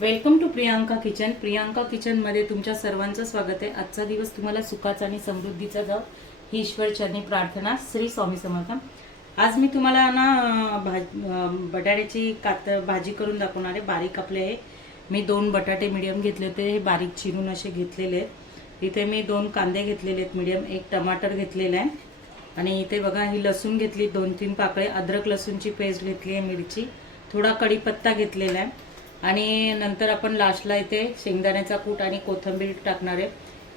Welcome to Priyanka kitchen Priyanka किचनमध्ये तुमच्या सर्वांचं स्वागत आहे. आजचा दिवस तुम्हाला सुखाचा आणि समृद्धीचा जाव ही ईश्वरचरणी प्रार्थना श्री स्वामी समर्थ. आज मी तुम्हाला ना भा भाज बटाट्याची कात भाजी करून दाखवणार आहे. बारीक आपले आहे मी दोन बटाटे मिडियम घेतले होते. हे बारीक चिरून असे घेतलेले आहेत. इथे मी दोन कांदे घेतलेले आहेत मीडियम एक टमाटर घेतलेला आहे. आणि इथे बघा ही लसूण घेतली. दोन तीन पाकळे. अद्रक लसूणची पेस्ट घेतली आहे मिरची. थोडा कढीपत्ता घेतलेला आहे. आणि नंतर आपण लास्टला इथे शेंगदाण्याचा कूट आणि कोथिंबीर टाकणार आहे.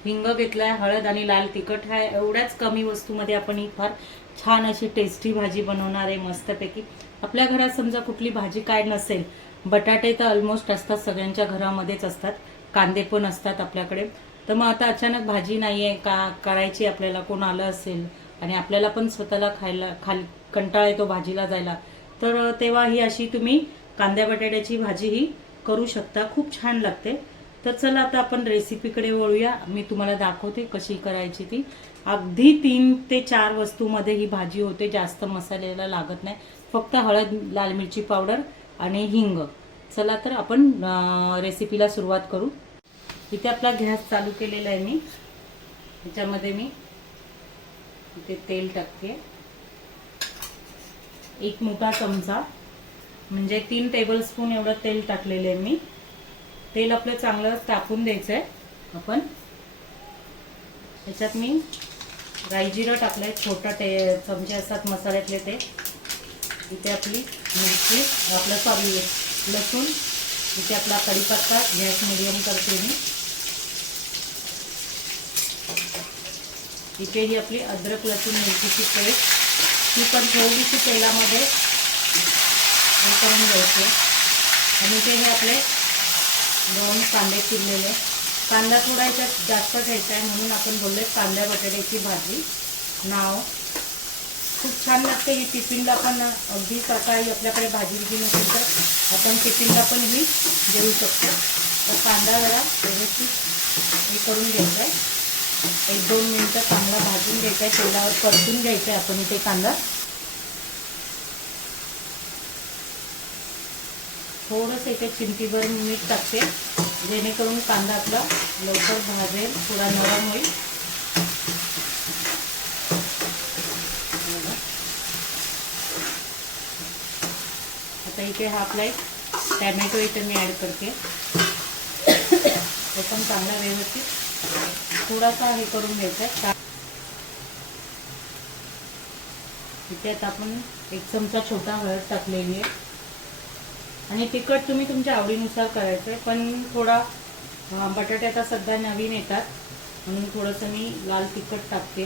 हिंग घेतलाय हळद आणि लाल तिखट हा एवढ्याच कमी वस्तूमध्ये आपण ही फार छान अशी टेस्टी भाजी बनवणार आहे मस्तपैकी. आपल्या घरात समजा कुठली भाजी काय नसेल बटाटे तर ऑलमोस्ट असतात सगळ्यांच्या घरामध्येच असतात कांदे पण असतात आपल्याकडे. तर मग आता अचानक भाजी नाही आहे का करायची आपल्याला कोण आलं असेल? आणि आपल्याला पण स्वतःला खायला खाल कंटाळा येतो भाजीला जायला. तर तेव्हा ही अशी तुम्ही कांद्या बटाट्याची भाजी ही करू शकता. खूप छान लागते. तर चला आता आपण रेसिपीकडे वळूया. मी तुम्हाला दाखवते कशी करायची ती. अगदी तीन ते चार वस्तूमध्ये ही भाजी होते. जास्त मसाल्याला लागत नाही. फक्त हळद लाल मिरची पावडर आणि हिंग. चला तर आपण रेसिपीला सुरुवात करू. इथे आपला गॅस चालू केलेला आहे मी. त्याच्यामध्ये मी इथे तेल टाकते. एक मोठा चमचा म्हणजे तीन टेबलस्पून एवढं तेल टाकलेलं आहे मी. तेल आपलं चांगलं टाकून द्यायचं आहे आपण. त्याच्यात मी राई जिरं टाकलं आहे छोटा टे चमचे असतात मसाल्यातले ते. इथे आपली मिरची आपलं सॉरी लसूण. इथे आपला कढीपत्ता गॅस मिडियम करते मी. इथे ही आपली अद्रक लसूण मिरचीची पेस्ट. ती पण थोडीशी तेलामध्ये करून घ्यायचे. आणि इथे हे आपले दोन कांदे चिरलेले. कांदा थोडा याच्यात जास्त घ्यायचा आहे म्हणून आपण बोलले कांद्या बटाट्याची भाजी. नाव. खूप छान लागते ही टिफिनला पण. अगदी सकाळी आपल्याकडे भाजी बिजी नसेल तर आपण टिफिनला पण ही देऊ शकतो. तर कांदा जरा व्यवस्थित हे करून घ्यायचा आहे. एक दोन मिनटं चांगला भाजून घ्यायचा आहे. तेलावर परतून घ्यायचा आहे आपण इथे कांदा. थोडंसं इथे चिमटीभर मीठ टाकते जेणेकरून कांदा आपला लवकर भाजेल थोडा नरम होईल. आता इथे हा आपला एक टॅमॅटो इथे मी ॲड करते. तो पण चांगला व्यवस्थित थोडासा हे करून घ्यायचा इथे आता आपण एक चमचा छोटा हळद टाकलेली आहे. आणि तिखट तुम्ही तुमच्या आवडीनुसार करायचं आहे पण थोडा बटाटे आता सध्या नवीन येतात म्हणून थोडंसं मी लाल तिखट टाकते.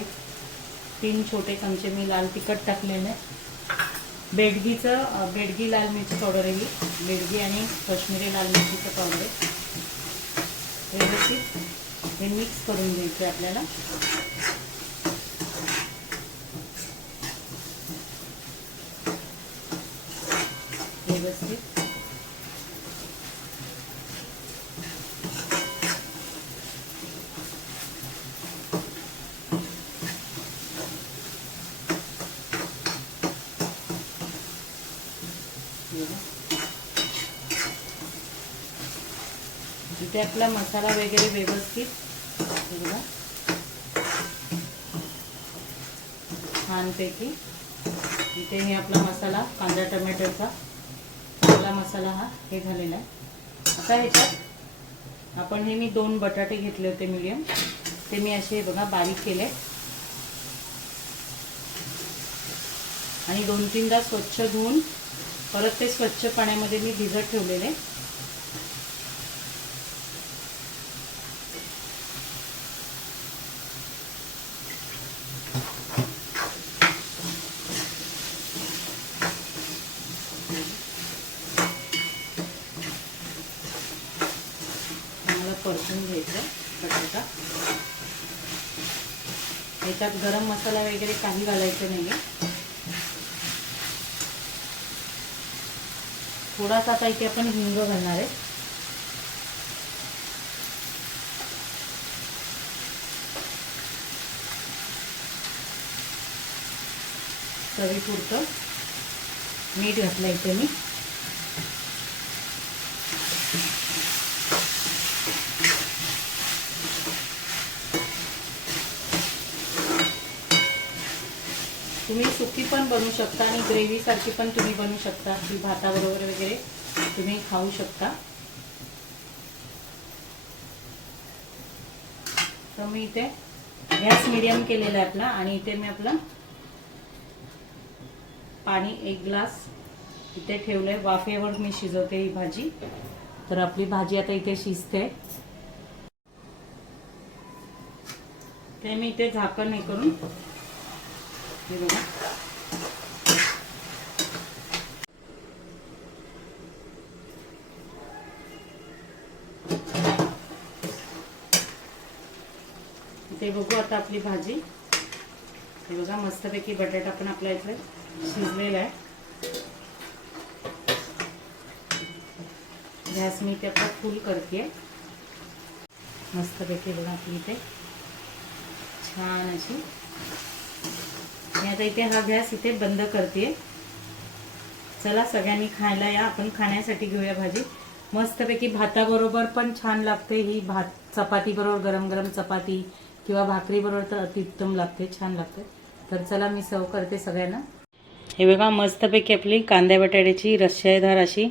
तीन छोटे चमचे मी लाल तिखट टाकलेलं आहे. बेडगीचं बेडगी लाल मिरची पावडर आहे ही. बेडगी आणि कश्मीरी लाल मिरचीचं पावडर आहे. व्यवस्थित हे मिक्स करून घ्यायचं आपल्याला. व्यवस्थित. इथे आपला मसाला वगैरे व्यवस्थित. हे बघा. छानपैकी. इथे हे आपला मसाला कांदा टमॅटोचा आपला मसाला हा हे झालेला आहे. आता ह्याच्यात आपण हे मी दोन बटाटे घेतले होते मिडियम ते मी असे बघा बारीक केले. आणि दोन तीनदा स्वच्छ धुवून परत ते स्वच्छ पाण्यामध्ये मी भिजत ठेवलेले. चांगलं परतून घ्यायचं बटाटा. याच्यात गरम मसाला वगैरे काही घालायचं नाही आहे थोडासा आता इथे आपण हिंग घालणार आहे. चवीपुरतं मीठ घातलं इथे मी. तुम्ही सुकी पण बनवू शकता आणि ग्रेव्हीसारखी पण तुम्ही बनवू शकता ही भाताबरोबर वगैरे तुम्ही खाऊ शकता. तर मी इथे गॅस मिडियम केलेला आहे आपला आणि इथे मी आपलं पाणी एक ग्लास इथे ठेवलंय. वाफेवर मी शिजवते ही भाजी. तर आपली भाजी आता इथे शिजते. ते मी इथे झाकण हे करून हे बघा. ते बघू आता आपली भाजी. हे बघा मस्तपैकी बटाटा पण आपल्या इथे शिजलेला आहे. गॅस मी ते आपला फुल करते. मस्तपैकी बघा आपली इथे. छान अशी मी आता इथे हा गॅस इथे बंद करते. चला सगळ्यांनी खायला या. आपण खाण्यासाठी घेऊया भाजी. मस्तपैकी भाताबरोबर पण छान लागते. ही भात चपातीबरोबर गरम गरम चपाती किंवा भाकरीबरोबर तर अतिउत्तम लागते छान लागते. तर चला मी सर्व करते सगळ्यांना. हे बघा मस्तपैकी आपली कांद्या बटाट्याची रश्शादार अशी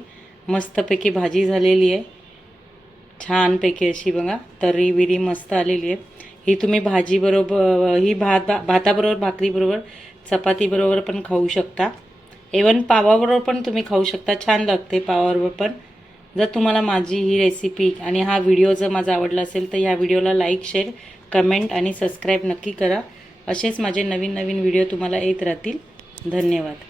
मस्तपैकी भाजी झालेली आहे. छानपैकी अशी बघा तर्री विरी मस्त आलेली आहे. ही तुम्ही भाजीबरोबर ही भात भाताबरोबर भाकरीबरोबर चपातीबरोबर पण खाऊ शकता. इवन पावाबरोबर पण तुम्ही खाऊ शकता. छान लागते पावाबरोबर पण. जर तुम्हाला माझी ही रेसिपी आणि हा व्हिडिओ जर माझा आवडला असेल तर या व्हिडिओला लाईक शेअर कमेंट आणि सबस्क्राईब नक्की करा. असेच माझे नवीन नवीन व्हिडिओ तुम्हाला येत राहतील. धन्यवाद.